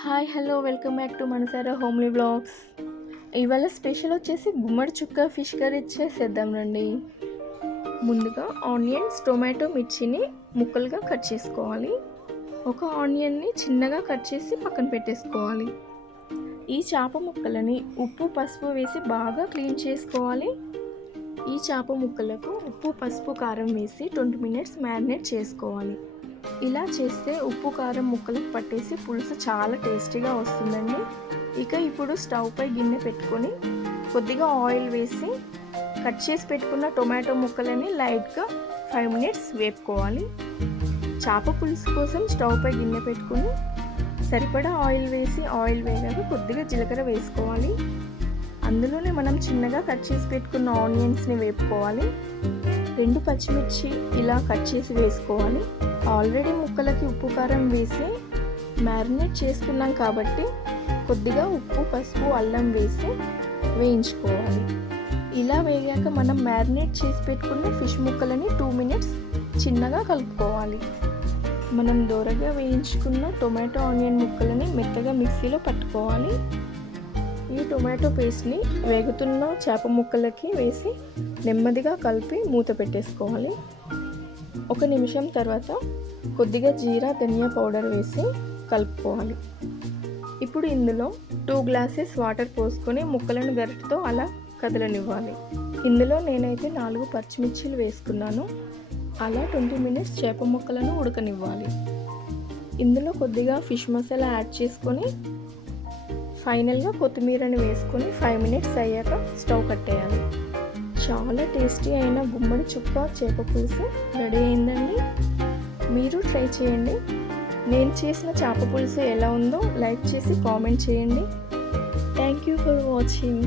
Hi hello welcome back to Manasara homely blogs. ఇవాళ special వచ్చేసి గుమ్మడి చుక్క ఫిష్ కర్రీ చేసేద్దాం రండి. ముందుగా ఆనియన్స్ టొమాటో మిర్చిని ముక్కలుగా కట్ చేసుకోవాలి. ఒక ఆనియన్ని చిన్నగా కట్ చేసి పక్కన పెట్టేసుకోవాలి. ఈ చేప ముక్కలని ఉప్పు పసుపు వేసి బాగా క్లీన్ చేసుకోవాలి. ఈ చేప ముక్కలకు ఉప్పు పసుపు కారం వేసి ట్వంటీ మినిట్స్ మ్యారినేట్ చేసుకోవాలి. ఇలా చేస్తే ఉప్పు కారం ముక్కలకు పట్టేసి పులుసు చాలా టేస్టీగా వస్తుందండి. ఇక ఇప్పుడు స్టవ్ పై గిన్నె పెట్టుకొని కొద్దిగా ఆయిల్ వేసి కట్ చేసి పెట్టుకున్న టొమాటో ముక్కలని లైట్గా ఫైవ్ మినిట్స్ వేపుకోవాలి. చేప పులుసు కోసం స్టవ్ పై గిన్నె పెట్టుకొని సరిపడా ఆయిల్ వేసి ఆయిల్ వేగాక కొద్దిగా జీలకర్ర వేసుకోవాలి. అందులోనే మనం చిన్నగా కట్ చేసి పెట్టుకున్న ఆనియన్స్ని వేపుకోవాలి. రెండు పచ్చిమిర్చి ఇలా కట్ చేసి వేసుకోవాలి. ఆల్రెడీ ముక్కలకి ఉప్పు కారం వేసి మ్యారినేట్ చేసుకున్నాం కాబట్టి కొద్దిగా ఉప్పు పసుపు అల్లం వేసి వేయించుకోవాలి. ఇలా వేగాక మనం మ్యారినేట్ చేసి పెట్టుకున్న ఫిష్ ముక్కలని టూ మినిట్స్ చిన్నగా కలుపుకోవాలి. మనం దూరగా వేయించుకున్న టొమాటో ఆనియన్ ముక్కలని మెత్తగా మిక్సీలో పట్టుకోవాలి. టొమాటో పేస్ట్ని వేగుతున్న చేప ముక్కలకి వేసి నెమ్మదిగా కలిపి మూత పెట్టేసుకోవాలి. ఒక నిమిషం తర్వాత కొద్దిగా జీరా ధనియా పౌడర్ వేసి కలుపుకోవాలి. ఇప్పుడు ఇందులో టూ గ్లాసెస్ వాటర్ పోసుకొని ముక్కలను గరిటతో అలా కదలనివ్వాలి. ఇందులో నేనైతే నాలుగు పచ్చిమిర్చిలు వేసుకున్నాను. అలా ట్వంటీ మినిట్స్ చేప ముక్కలను ఉడకనివ్వాలి. ఇందులో కొద్దిగా ఫిష్ మసాలా యాడ్ చేసుకొని ఫైనల్గా కొత్తిమీరని వేసుకొని ఫైవ్ మినిట్స్ అయ్యాక స్టవ్ కట్టేయాలి. చాలా టేస్టీ అయిన గుమ్మడి చుక్క చేప పులుసు రెడీ అయిందండి. మీరు ట్రై చేయండి. నేను చేసిన చేప పులుసు ఎలా ఉందో లైక్ చేసి కామెంట్ చేయండి. Thank you for watching.